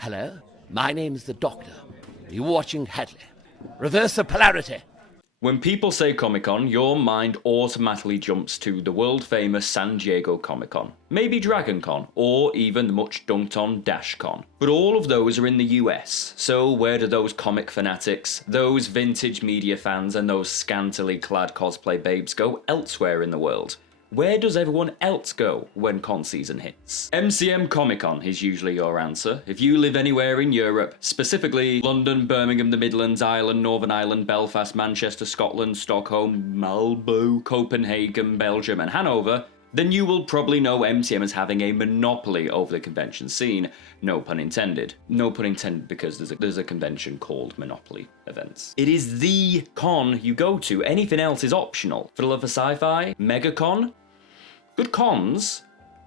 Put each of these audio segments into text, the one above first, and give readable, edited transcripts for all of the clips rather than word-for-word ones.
Hello, my name's the Doctor. You're watching Hadley. Reverse the polarity. When people say Comic Con, your mind automatically jumps to the world-famous San Diego Comic Con, maybe DragonCon, or even the much-dunked-on DashCon. But all of those are in the US, so where do those comic fanatics, those vintage media fans, and those scantily-clad cosplay babes go elsewhere in the world? Where does everyone else go when con season hits? MCM Comic Con is usually your answer. If you live anywhere in Europe, specifically London, Birmingham, the Midlands, Ireland, Northern Ireland, Belfast, Manchester, Scotland, Stockholm, Malmö, Copenhagen, Belgium, and Hannover, then you will probably know MCM as having a monopoly over the convention scene. No pun intended. No pun intended because there's a convention called Monopoly Events. It is the con you go to. Anything else is optional. For the Love of Sci-Fi, MegaCon, good cons,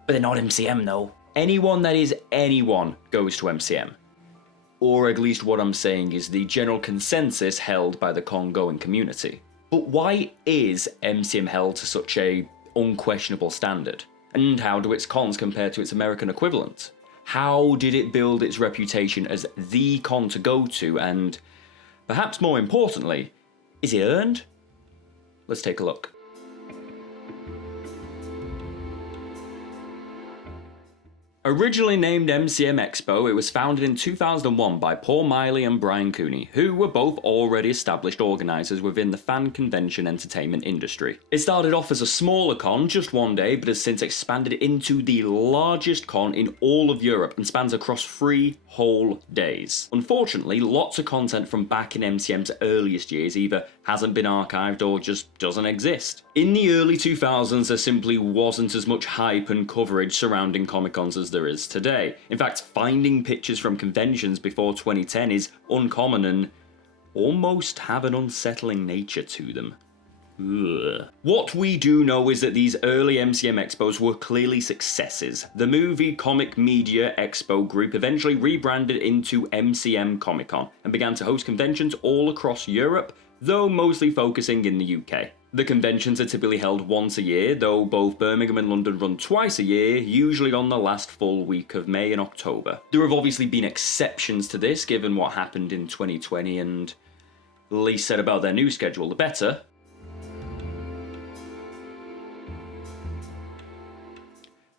but they're not MCM though. Anyone that is anyone goes to MCM. Or at least what I'm saying is the general consensus held by the con-going community. But why is MCM held to such a unquestionable standard? And how do its cons compare to its American equivalent? How did it build its reputation as the con to go to, and perhaps more importantly, is it earned? Let's take a look. Originally named MCM Expo, it was founded in 2001 by Paul Miley and Brian Cooney, who were both already established organisers within the fan convention entertainment industry. It started off as a smaller con, just one day, but has since expanded into the largest con in all of Europe and spans across 3 whole days. Unfortunately, lots of content from back in MCM's earliest years either hasn't been archived or just doesn't exist. In the early 2000s, there simply wasn't as much hype and coverage surrounding Comic-Cons as there is today. In fact, finding pictures from conventions before 2010 is uncommon and almost have an unsettling nature to them. Ugh. What we do know is that these early MCM Expos were clearly successes. The Movie Comic Media Expo group eventually rebranded into MCM Comic Con and began to host conventions all across Europe, though mostly focusing in the UK. The conventions are typically held once a year, though both Birmingham and London run twice a year, usually on the last full week of May and October. There have obviously been exceptions to this, given what happened in 2020, and the least said about their new schedule, the better.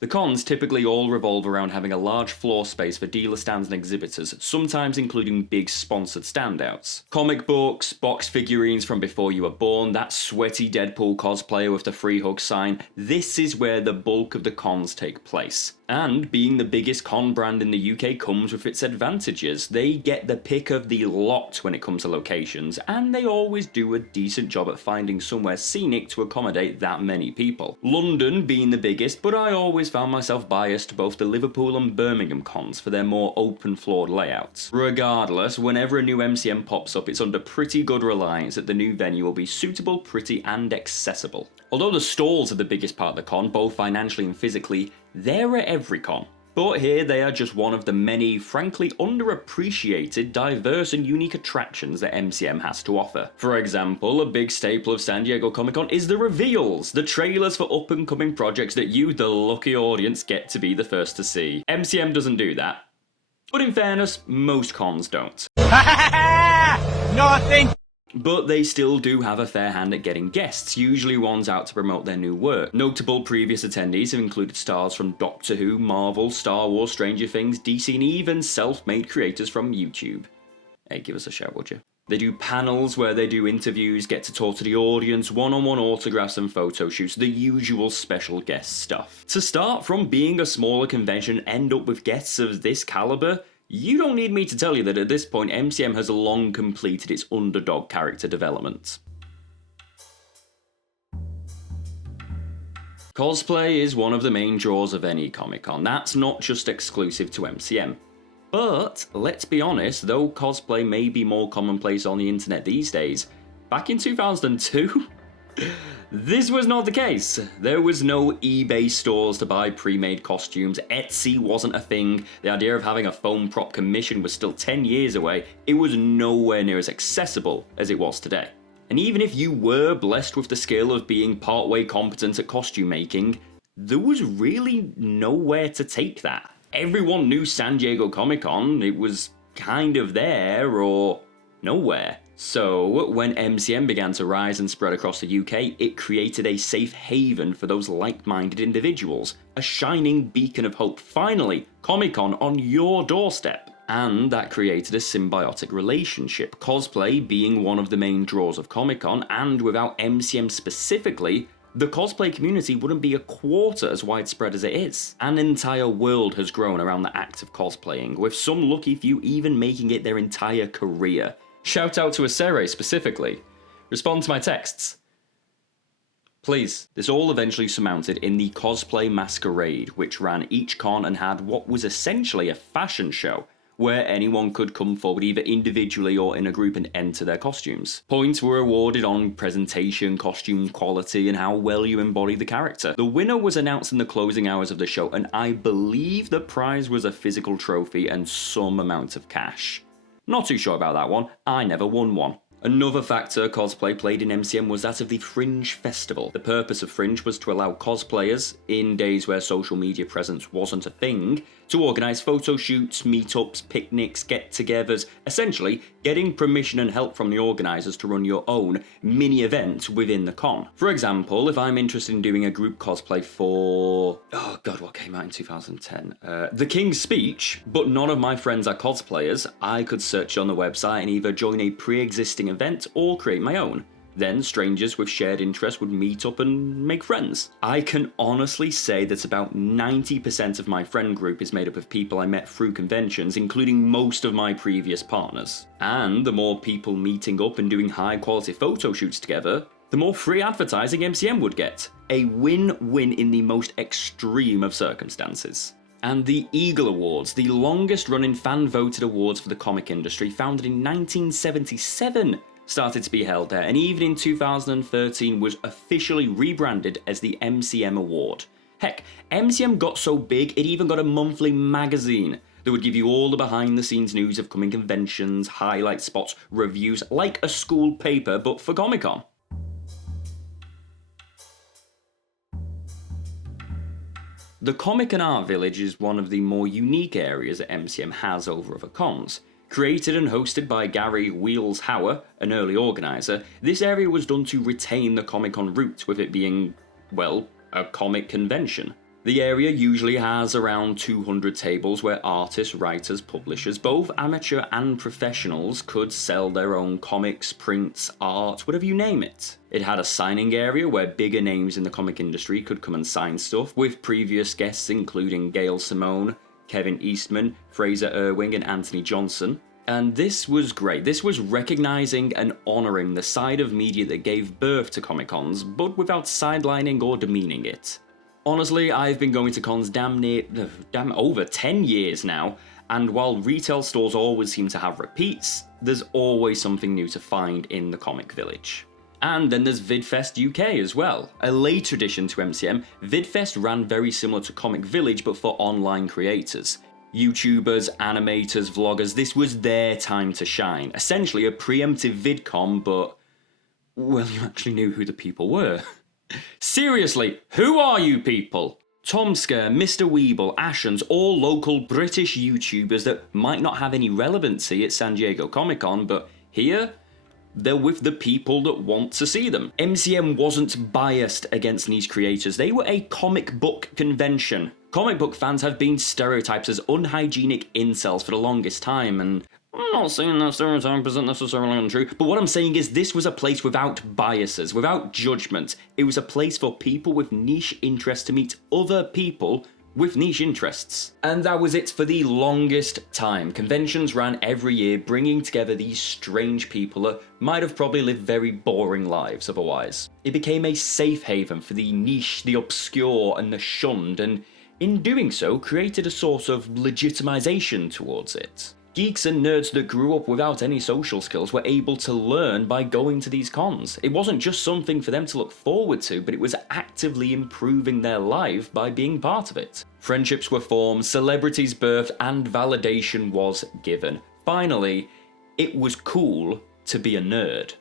The cons typically all revolve around having a large floor space for dealer stands and exhibitors, sometimes including big sponsored standouts. Comic books, box figurines from before you were born, that sweaty Deadpool cosplayer with the free hug sign, this is where the bulk of the cons take place. And being the biggest con brand in the UK comes with its advantages. They get the pick of the lot when it comes to locations, and they always do a decent job at finding somewhere scenic to accommodate that many people. London being the biggest, but I always found myself biased to both the Liverpool and Birmingham cons for their more open floored layouts. Regardless, whenever a new MCM pops up, it's under pretty good reliance that the new venue will be suitable, pretty and accessible. Although the stalls are the biggest part of the con, both financially and physically, they're at every con. But here they are just one of the many, frankly underappreciated, diverse and unique attractions that MCM has to offer. For example, a big staple of San Diego Comic Con is the reveals, the trailers for up and coming projects that you, the lucky audience, get to be the first to see. MCM doesn't do that. But in fairness, most cons don't. Nothing! But they still do have a fair hand at getting guests, usually ones out to promote their new work. Notable previous attendees have included stars from Doctor Who, Marvel, Star Wars, Stranger Things, DC, and even self-made creators from YouTube. Hey, give us a shout, would you? They do panels where they do interviews, get to talk to the audience, one-on-one autographs and photo shoots, the usual special guest stuff. To start from being a smaller convention and end up with guests of this caliber, you don't need me to tell you that at this point MCM has long completed its underdog character development. Cosplay is one of the main draws of any Comic-Con. That's not just exclusive to MCM. But, let's be honest, though cosplay may be more commonplace on the internet these days, back in 2002, this was not the case. There was no eBay stores to buy pre-made costumes, Etsy wasn't a thing, the idea of having a foam prop commission was still 10 years away, it was nowhere near as accessible as it was today. And even if you were blessed with the skill of being partway competent at costume making, there was really nowhere to take that. everyone knew San Diego Comic Con. It was kind of there or nowhere. So, when MCM began to rise and spread across the UK, it created a safe haven for those like-minded individuals, a shining beacon of hope. Finally, Comic-Con on your doorstep. And that created a symbiotic relationship, cosplay being one of the main draws of Comic-Con, and without MCM specifically, the cosplay community wouldn't be a quarter as widespread as it is. An entire world has grown around the act of cosplaying, with some lucky few even making it their entire career. Shout out to Acere specifically. Respond to my texts. Please. This all eventually surmounted in the Cosplay Masquerade, which ran each con and had what was essentially a fashion show, where anyone could come forward either individually or in a group and enter their costumes. Points were awarded on presentation, costume quality, and how well you embody the character. The winner was announced in the closing hours of the show, and I believe the prize was a physical trophy and some amount of cash. Not too sure about that one, I never won one. Another factor cosplay played in MCM was that of the Fringe Festival. The purpose of Fringe was to allow cosplayers, in days where social media presence wasn't a thing, to organise photo shoots, meetups, picnics, get-togethers, essentially getting permission and help from the organisers to run your own mini-event within the con. For example, if I'm interested in doing a group cosplay for... oh god, what came out in 2010? The King's Speech, but none of my friends are cosplayers, I could search on the website and either join a pre-existing event or create my own. Then strangers with shared interests would meet up and make friends. I can honestly say that about 90% of my friend group is made up of people I met through conventions, including most of my previous partners. And the more people meeting up and doing high quality photo shoots together, the more free advertising MCM would get. A win-win in the most extreme of circumstances. And the Eagle Awards, the longest running fan-voted awards for the comic industry, founded in 1977, started to be held there, and even in 2013 was officially rebranded as the MCM Award. Heck, MCM got so big it even got a monthly magazine that would give you all the behind-the-scenes news of coming conventions, highlight spots, reviews, like a school paper but for Comic-Con. The Comic and Art Village is one of the more unique areas that MCM has over other cons. Created and hosted by Gary Wheels Hauer, an early organiser, this area was done to retain the Comic-Con roots, with it being, well, a comic convention. The area usually has around 200 tables where artists, writers, publishers, both amateur and professionals, could sell their own comics, prints, art, whatever you name it. It had a signing area where bigger names in the comic industry could come and sign stuff, with previous guests including Gail Simone, Kevin Eastman, Fraser Irving, and Anthony Johnson. And this was great. This was recognising and honouring the side of media that gave birth to Comic-Cons, but without sidelining or demeaning it. Honestly, I've been going to cons damn over 10 years now, and while retail stores always seem to have repeats, there's always something new to find in the Comic Village. And then there's Vidfest UK as well. A later addition to MCM, Vidfest ran very similar to Comic Village but for online creators. YouTubers, animators, vloggers, this was their time to shine. Essentially a preemptive VidCon, but, well, you actually knew who the people were. Seriously, who are you people? Tom Scare, Mr. Weeble, Ashens, all local British YouTubers that might not have any relevancy at San Diego Comic Con, but here, they're with the people that want to see them. MCM wasn't biased against these creators, they were a comic book convention. Comic book fans have been stereotyped as unhygienic incels for the longest time, and I'm not saying that stereotype isn't necessarily untrue, but what I'm saying is this was a place without biases, without judgment. It was a place for people with niche interests to meet other people with niche interests. And that was it for the longest time. Conventions ran every year, bringing together these strange people that might have probably lived very boring lives otherwise. It became a safe haven for the niche, the obscure, and the shunned, and in doing so, created a sort of legitimization towards it. Geeks and nerds that grew up without any social skills were able to learn by going to these cons. It wasn't just something for them to look forward to, but it was actively improving their life by being part of it. Friendships were formed, celebrities birthed, and validation was given. Finally, it was cool to be a nerd.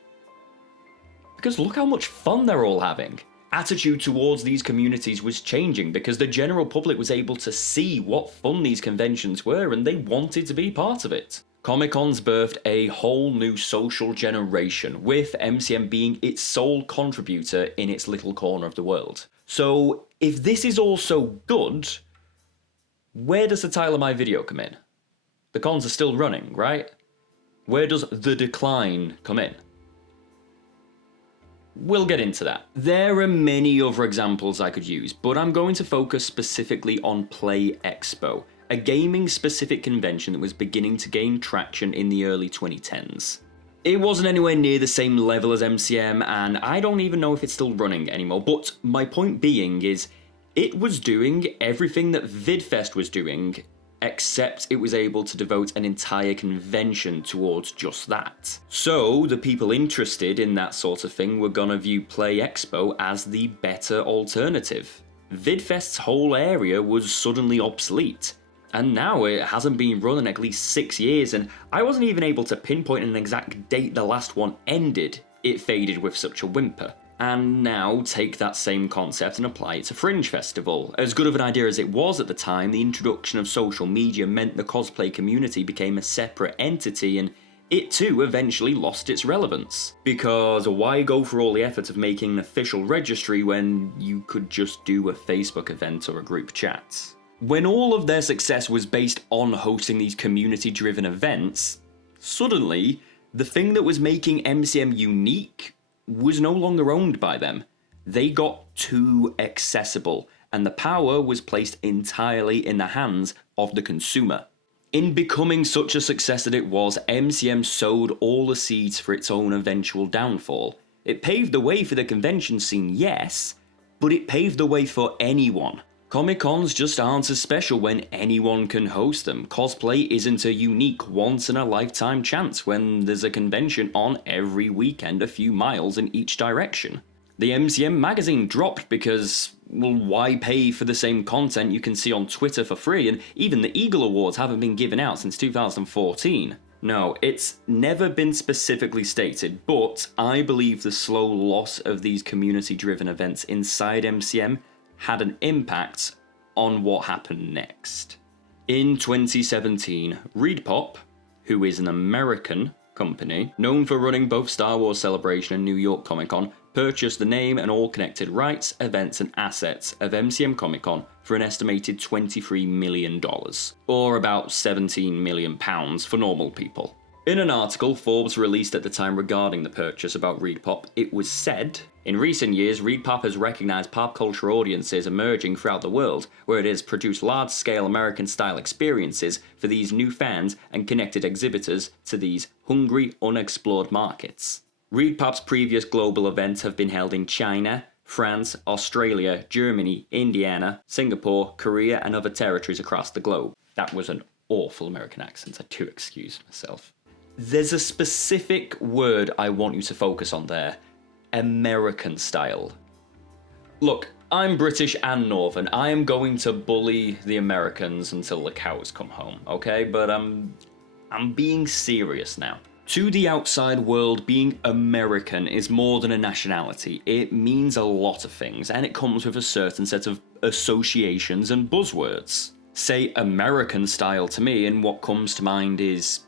Because look how much fun they're all having. attitude towards these communities was changing because the general public was able to see what fun these conventions were and they wanted to be part of it. Comic-Con's birthed a whole new social generation, with MCM being its sole contributor in its little corner of the world. So, if this is all so good, where does the title of my video come in? The cons are still running, right? Where does the decline come in? We'll get into that. There are many other examples I could use, but I'm going to focus specifically on Play Expo, a gaming-specific convention that was beginning to gain traction in the early 2010s. It wasn't anywhere near the same level as MCM, and I don't even know if it's still running anymore, but my point being is, it was doing everything that Vidfest was doing, except it was able to devote an entire convention towards just that. So, the people interested in that sort of thing were gonna view Play Expo as the better alternative. Vidfest's whole area was suddenly obsolete, and now it hasn't been run in at least 6 years, and I wasn't even able to pinpoint an exact date the last one ended. It faded with such a whimper. And now take that same concept and apply it to Fringe Festival. As good of an idea as it was at the time, the introduction of social media meant the cosplay community became a separate entity, and it too eventually lost its relevance. Because why go for all the effort of making an official registry when you could just do a Facebook event or a group chat? When all of their success was based on hosting these community-driven events, suddenly, the thing that was making MCM unique was no longer owned by them. They got too accessible, and the power was placed entirely in the hands of the consumer. In becoming such a success that it was, MCM sowed all the seeds for its own eventual downfall. It paved the way for the convention scene, yes, but it paved the way for anyone. Comic-Cons just aren't as special when anyone can host them. Cosplay isn't a unique once-in-a-lifetime chance when there's a convention on every weekend a few miles in each direction. The MCM magazine dropped because, well, why pay for the same content you can see on Twitter for free, and even the Eagle Awards haven't been given out since 2014. No, it's never been specifically stated, but I believe the slow loss of these community-driven events inside MCM had an impact on what happened next. In 2017, Readpop, who is an American company known for running both Star Wars Celebration and New York Comic Con, purchased the name and all connected rights, events and assets of MCM Comic Con for an estimated $23 million, or about £17 million for normal people. In an article Forbes released at the time regarding the purchase about Readpop, it was said, "In recent years, Readpop has recognized pop culture audiences emerging throughout the world, where it has produced large-scale American-style experiences for these new fans and connected exhibitors to these hungry, unexplored markets." Readpop's previous global events have been held in China, France, Australia, Germany, Indiana, Singapore, Korea, and other territories across the globe. That was an awful American accent, I do excuse myself. There's a specific word I want you to focus on there. American style. Look, I'm British and Northern. I am going to bully the Americans until the cows come home, okay? But I'm being serious now. To the outside world, being American is more than a nationality. It means a lot of things, and it comes with a certain set of associations and buzzwords. Say American style to me, and what comes to mind is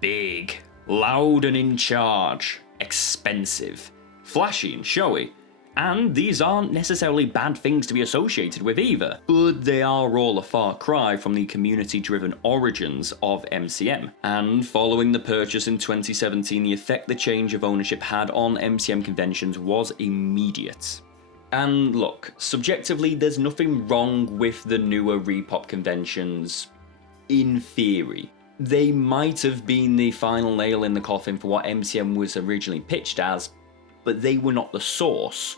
big, loud and in charge, expensive, flashy and showy. And these aren't necessarily bad things to be associated with either, but they are all a far cry from the community-driven origins of MCM. And following the purchase in 2017, the effect the change of ownership had on MCM conventions was immediate. And look, subjectively, there's nothing wrong with the newer Readpop conventions, in theory. They might have been the final nail in the coffin for what MCM was originally pitched as, but they were not the source.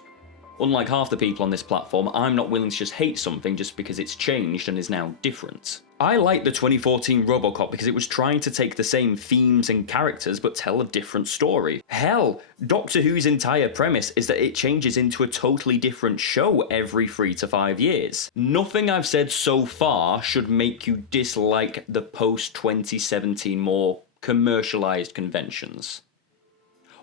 Unlike half the people on this platform, I'm not willing to just hate something just because it's changed and is now different. I like the 2014 RoboCop because it was trying to take the same themes and characters but tell a different story. Hell, Doctor Who's entire premise is that it changes into a totally different show every 3 to 5 years. Nothing I've said so far should make you dislike the post-2017 more commercialized conventions.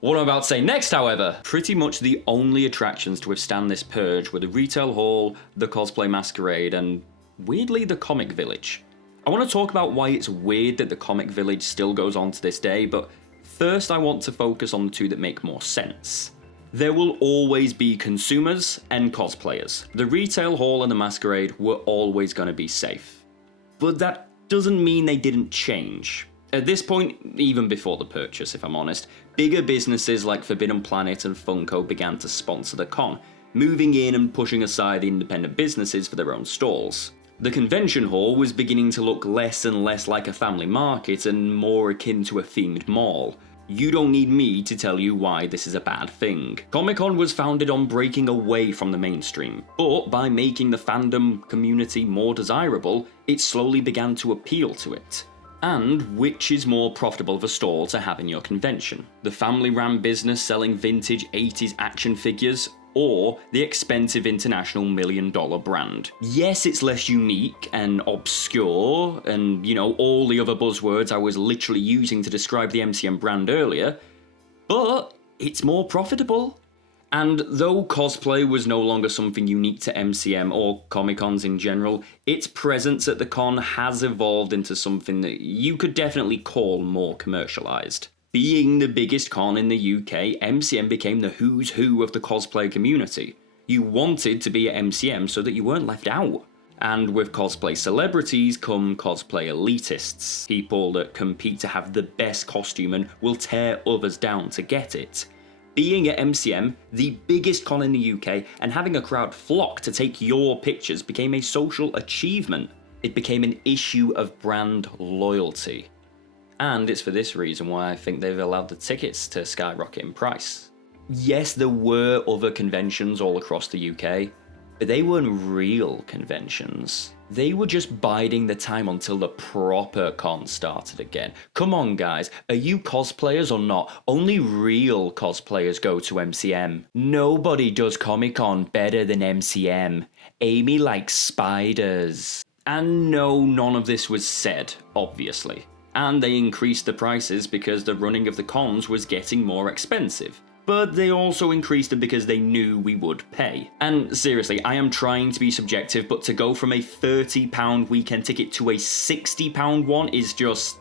What I'm about to say next, however, pretty much the only attractions to withstand this purge were the retail hall, the cosplay masquerade, and weirdly the comic village. I want to talk about why it's weird that the comic village still goes on to this day, but first I want to focus on the two that make more sense. There will always be consumers and cosplayers. The retail hall and the masquerade were always going to be safe. But that doesn't mean they didn't change. At this point, even before the purchase if I'm honest, bigger businesses like Forbidden Planet and Funko began to sponsor the con, moving in and pushing aside the independent businesses for their own stalls. The convention hall was beginning to look less and less like a family market and more akin to a themed mall. You don't need me to tell you why this is a bad thing. Comic-Con was founded on breaking away from the mainstream, but by making the fandom community more desirable, it slowly began to appeal to it. And which is more profitable of a stall to have in your convention? The family-run business selling vintage 80s action figures, or the expensive international million-dollar brand? Yes, it's less unique and obscure, and all the other buzzwords I was literally using to describe the MCM brand earlier, but it's more profitable. And though cosplay was no longer something unique to MCM or Comic-Cons in general, its presence at the con has evolved into something that you could definitely call more commercialized. Being the biggest con in the UK, MCM became the who's who of the cosplay community. You wanted to be at MCM so that you weren't left out. And with cosplay celebrities come cosplay elitists, people that compete to have the best costume and will tear others down to get it. Being at MCM, the biggest con in the UK, and having a crowd flock to take your pictures became a social achievement. It became an issue of brand loyalty. And it's for this reason why I think they've allowed the tickets to skyrocket in price. Yes, there were other conventions all across the UK, but they weren't real conventions. They were just biding the time until the proper con started again. Come on guys, are you cosplayers or not? Only real cosplayers go to MCM. Nobody does Comic-Con better than MCM. Amy likes spiders. And no, none of this was said, obviously. And they increased the prices because the running of the cons was getting more expensive. But they also increased them because they knew we would pay. And seriously, I am trying to be subjective, but to go from a £30 weekend ticket to a £60 one is just...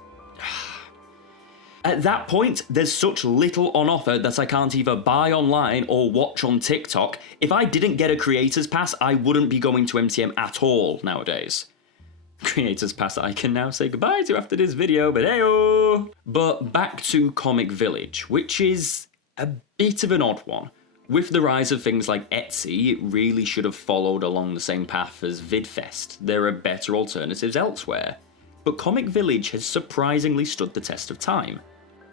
At that point, there's such little on offer that I can't either buy online or watch on TikTok. If I didn't get a creator's pass, I wouldn't be going to MCM at all nowadays. Creator's pass I can now say goodbye to after this video, but heyo! But back to Comic Village, which is a bit of an odd one. With the rise of things like Etsy, it really should have followed along the same path as Vidfest. There are better alternatives elsewhere. But Comic Village has surprisingly stood the test of time.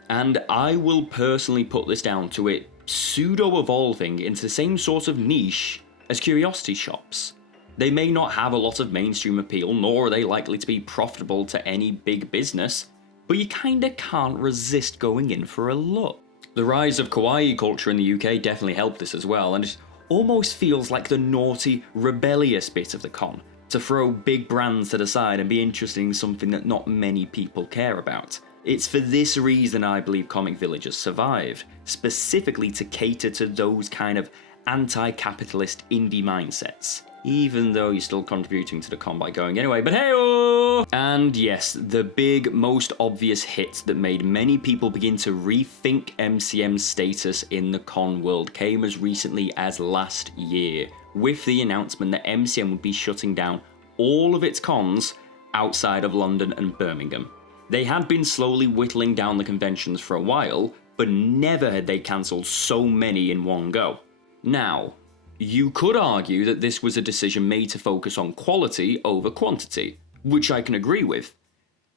And I will personally put this down to it pseudo-evolving into the same sort of niche as curiosity shops. They may not have a lot of mainstream appeal, nor are they likely to be profitable to any big business, but you kinda can't resist going in for a look. The rise of kawaii culture in the UK definitely helped this as well, and it almost feels like the naughty, rebellious bit of the con, to throw big brands to the side and be interested in something that not many people care about. It's for this reason I believe Comic Village has survived, specifically to cater to those kind of anti-capitalist indie mindsets. Even though you're still contributing to the con by going anyway, but hey-oh! And yes, the big, most obvious hit that made many people begin to rethink MCM's status in the con world came as recently as last year, with the announcement that MCM would be shutting down all of its cons outside of London and Birmingham. They had been slowly whittling down the conventions for a while, but never had they cancelled so many in one go. Now, you could argue that this was a decision made to focus on quality over quantity, which I can agree with.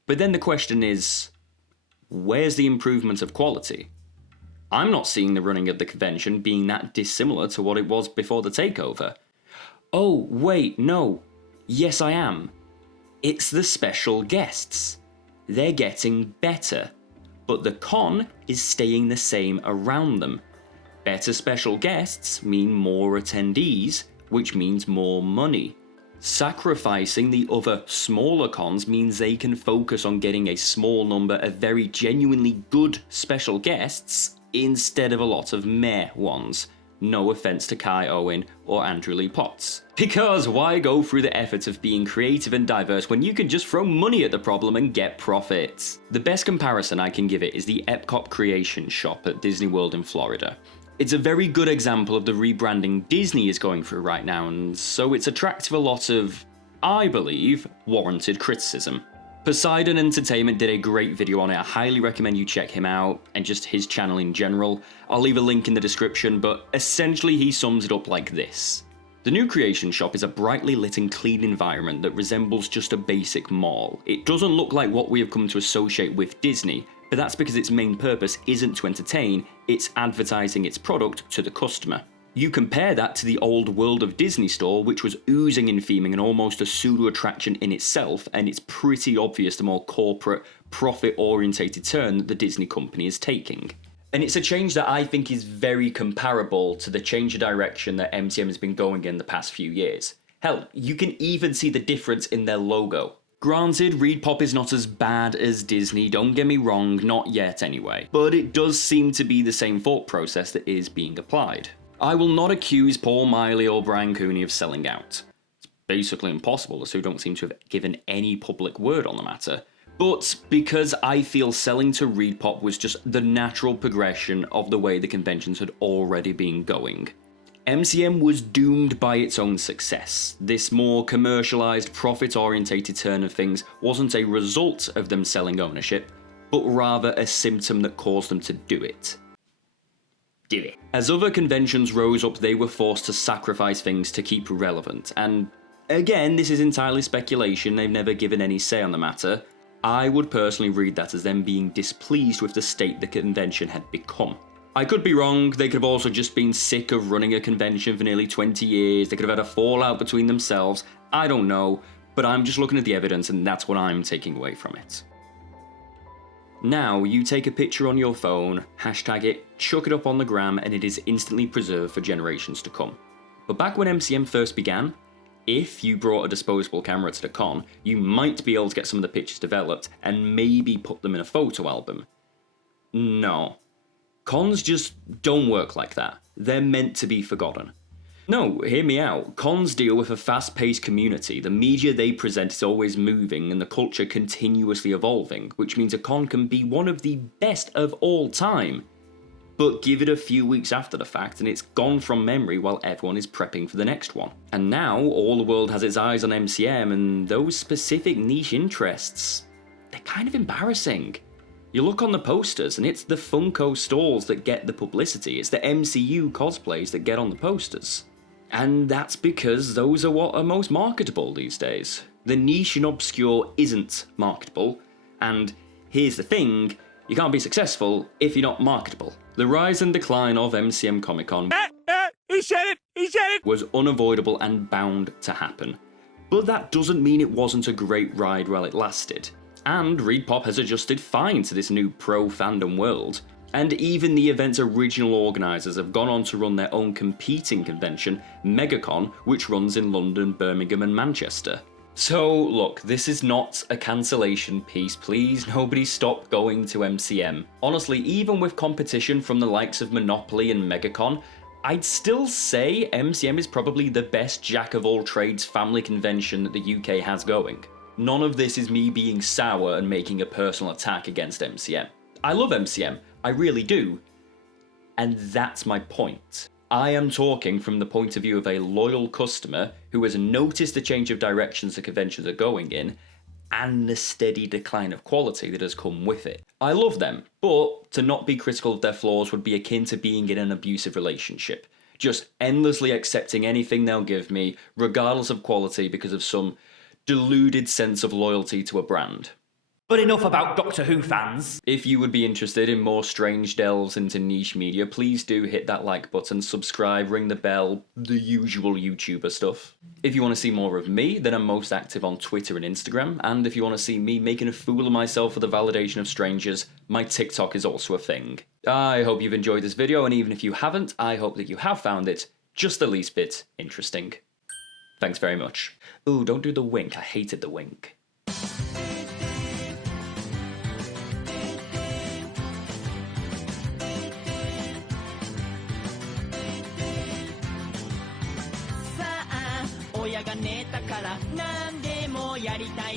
But then the question is, where's the improvement of quality? I'm not seeing the running of the convention being that dissimilar to what it was before the takeover. Oh, wait, no. Yes, I am. It's the special guests. They're getting better, but the con is staying the same around them. Better special guests mean more attendees, which means more money. Sacrificing the other smaller cons means they can focus on getting a small number of very genuinely good special guests instead of a lot of meh ones. No offense to Kai Owen or Andrew Lee Potts. Because why go through the effort of being creative and diverse when you can just throw money at the problem and get profits? The best comparison I can give it is the Epcot Creation Shop at Disney World in Florida. It's a very good example of the rebranding Disney is going through right now, and so it's attracted a lot of, I believe, warranted criticism. Poseidon Entertainment did a great video on it. I highly recommend you check him out and just his channel in general. I'll leave a link in the description, but essentially he sums it up like this. The new Creation Shop is a brightly lit and clean environment that resembles just a basic mall. It doesn't look like what we have come to associate with Disney, but that's because its main purpose isn't to entertain, it's advertising its product to the customer. You compare that to the old World of Disney store, which was oozing in theming and almost a pseudo-attraction in itself, and it's pretty obvious the more corporate, profit-orientated turn that the Disney company is taking. And it's a change that I think is very comparable to the change of direction that MCM has been going in the past few years. Hell, you can even see the difference in their logo. Granted, Readpop is not as bad as Disney, don't get me wrong, not yet anyway, but it does seem to be the same thought process that is being applied. I will not accuse Paul Miley or Brian Cooney of selling out. It's basically impossible, as who don't seem to have given any public word on the matter. But because I feel selling to Readpop was just the natural progression of the way the conventions had already been going. MCM was doomed by its own success. This more commercialized, profit-orientated turn of things wasn't a result of them selling ownership, but rather a symptom that caused them to do it. As other conventions rose up, they were forced to sacrifice things to keep relevant, and again, this is entirely speculation, they've never given any say on the matter. I would personally read that as them being displeased with the state the convention had become. I could be wrong, they could have also just been sick of running a convention for nearly 20 years, they could have had a fallout between themselves, I don't know, but I'm just looking at the evidence and that's what I'm taking away from it. Now, you take a picture on your phone, hashtag it, chuck it up on the gram, and it is instantly preserved for generations to come. But back when MCM first began, if you brought a disposable camera to the con, you might be able to get some of the pictures developed and maybe put them in a photo album. No. Cons just don't work like that. They're meant to be forgotten. No, hear me out. Cons deal with a fast-paced community, the media they present is always moving and the culture continuously evolving, which means a con can be one of the best of all time. But give it a few weeks after the fact and it's gone from memory while everyone is prepping for the next one. And now all the world has its eyes on MCM and those specific niche interests, they're kind of embarrassing. You look on the posters and it's the Funko stalls that get the publicity, it's the MCU cosplays that get on the posters. And that's because those are what are most marketable these days. The niche and obscure isn't marketable, and here's the thing, you can't be successful if you're not marketable. The rise and decline of MCM Comic Con He said it! Was unavoidable and bound to happen. But that doesn't mean it wasn't a great ride while it lasted. And Readpop has adjusted fine to this new pro-fandom world. And even the event's original organisers have gone on to run their own competing convention, MegaCon, which runs in London, Birmingham and Manchester. So look, this is not a cancellation piece, please nobody stop going to MCM. Honestly, even with competition from the likes of Monopoly and MegaCon, I'd still say MCM is probably the best jack-of-all-trades family convention that the UK has going. None of this is me being sour and making a personal attack against MCM. I love MCM, I really do, and that's my point. I am talking from the point of view of a loyal customer who has noticed the change of directions the conventions are going in, and the steady decline of quality that has come with it. I love them, but to not be critical of their flaws would be akin to being in an abusive relationship. Just endlessly accepting anything they'll give me, regardless of quality, because of some deluded sense of loyalty to a brand. But enough about Doctor Who fans. If you would be interested in more strange delves into niche media, please do hit that like button, subscribe, ring the bell, the usual YouTuber stuff. If you want to see more of me, then I'm most active on Twitter and Instagram, and if you want to see me making a fool of myself for the validation of strangers, my TikTok is also a thing. I hope you've enjoyed this video, and even if you haven't, I hope that you have found it just the least bit interesting. Thanks very much. Ooh, don't do the wink, I hated the wink. 大